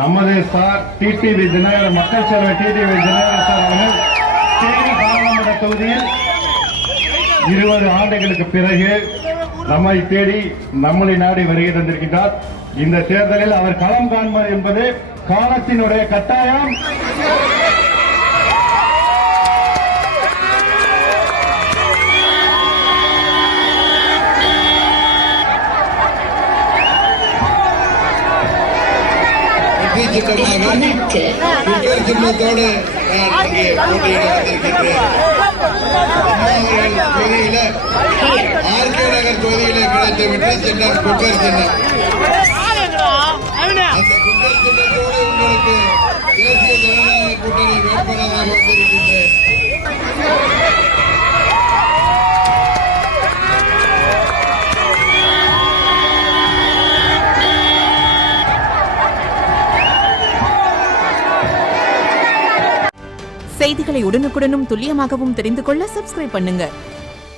நமது sir TTV Dinakaran மக்கள் சேவை டிடிவி தினகரன் சார் அவர்கள் தேனி பாராளுமன்ற தொகுதியில் 20 ஆண்டுகளுக்கு பிறகு நம்மை தேடி நம்மளை நாடி வருகை தந்திருக்கின்றார். இந்த தேர்தலில் அவர் களம் காண்பது என்பது காலத்தினுடைய கட்டாயம். சின்னத்தோடு போட்டியிட வந்திருக்கின்றேன். ஆர்கே நகர் தொகுதியில கிடைத்துவிட்டு சின்னம் குக்கர் சின்னம். அந்த குக்கர் சின்னத்தோடு உங்களுக்கு தேசிய ஜனநாயக கூட்டணி வேட்பாளராக வந்திருக்கின்றேன். செய்திகளை உடனுக்குடனும் துல்லியமாகவும் தெரிந்து கொள்ள சப்ஸ்கிரைப் பண்ணுங்க.